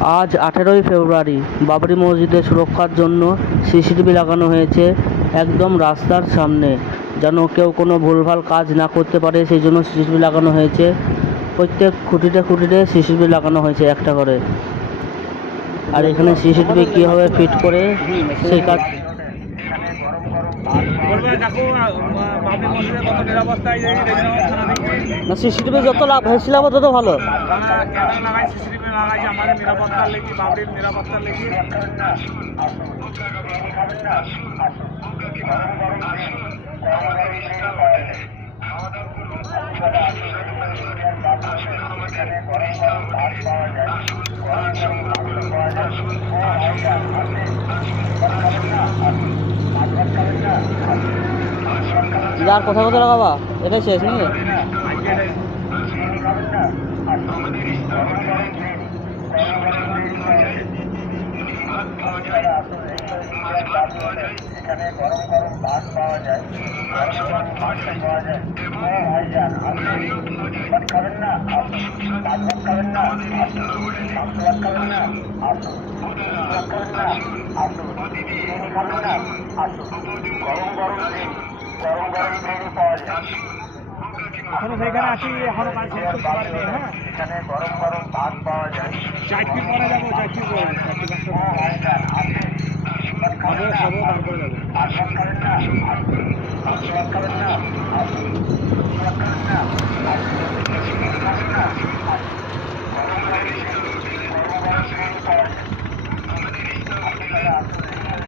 আজ 18ই ফেব্রুয়ারি বাবরি মসজিদের সুরক্ষার জন্য সিসিটিভি লাগানো হয়েছে একদম রাস্তার সামনে, যেন কেউ কোনো ভুলভাল কাজ না করতে পারে সেই জন্য সিসিটিভি লাগানো হয়েছে। প্রত্যেক খুঁটিতে খুঁটিতে সিসিটিভি লাগানো হয়েছে একটা করে। আর এখানে সিসিটিভি কীভাবে ফিট করে সেই কাজ না, সিসিটিভি যত বেশি লাগাবো তত ভালো। আমাদের নিরাপত্তার লেগে, বাবরির নিরাপত্তার লেগে। আর কোথায় কোথায় লাগাবা? এটাই শেষ নাকি? এখানে গরম গরম ভাত পাওয়া যায়, গরম গরম মাছ পাওয়া যায়। ভাইজান আপনি ভাত খাবেন না? ভাত খাবেন না? মাংস ভাত খাবেন না? আসুন। ভাত খাবেন না? আসুন। চিনি খাবেন না? আসুন। গরম গরম গরম গরম চিনি পাওয়া যায়। এখনো সেখানে আছি, এখনো কাজ শেষ করতে পারিনি। হ্যাঁ, এখানে গরম গরম ভাত পাওয়া যায়। চারটি পরে যাবো, চারটি পরে ভাইজান আপনি খাবো তারপরে যাবো।